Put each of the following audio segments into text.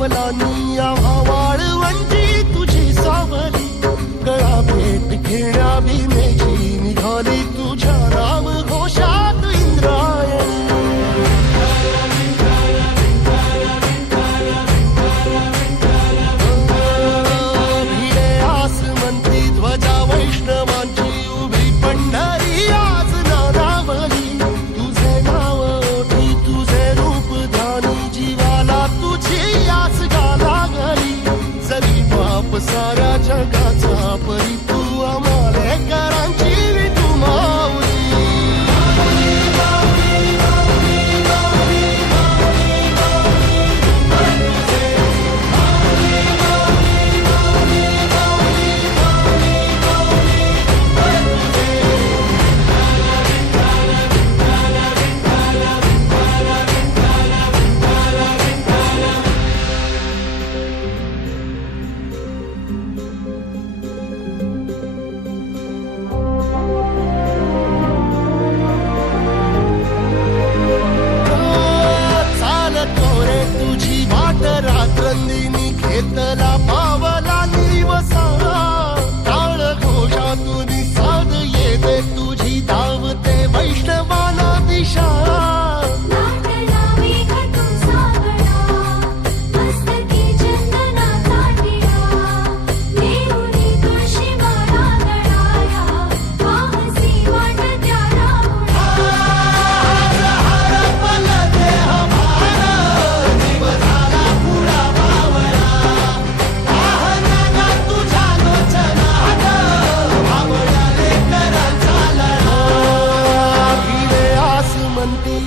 पावलांनी आम्हा वाळवंटी तुझी सावली गळा भेट घेण्या भीमेची निघाली तुझ्या नाम घोषात इंद्रायणी भिडे आसमंती ध्वजा वैष्णवांची उभी पंढरी आज नानावली तुझे नाव ओठी तुझे रूप ध्यानी जीवाला तुझी आस गा लागली जरी बाप साऱ्या जगाचा परी तू आमालेकरांची तू माऊली रात्रंदिनी घेतला पावला निवसा टाळ घोषातून साध येते तुझी धावते वैष्णवाना दिशा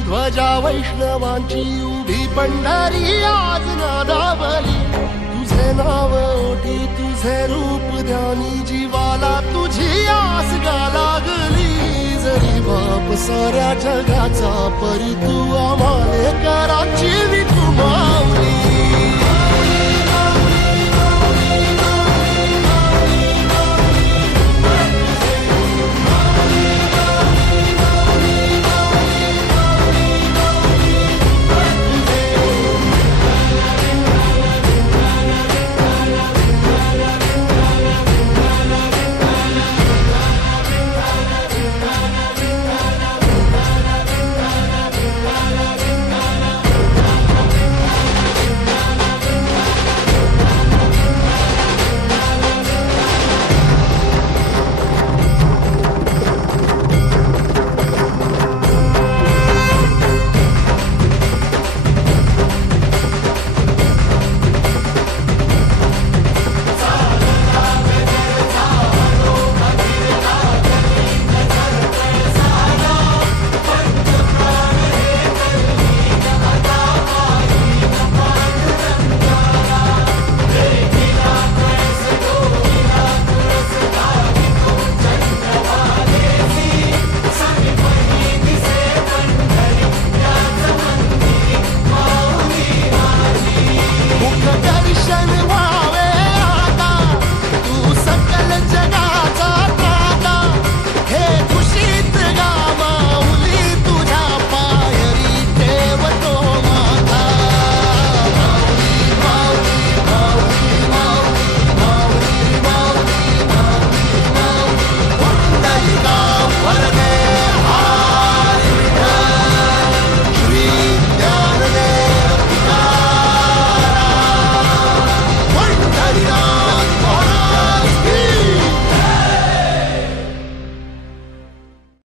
ध्वजा वैष्णवांची उभी पंढरी आज नादावली तुझे नाव ओठी तुझे रूप ध्यानी जीवाला तुझी आस गा लागली जरी बाप साऱ्या जगाचा परी तू आम्हालेकरांची विठुमा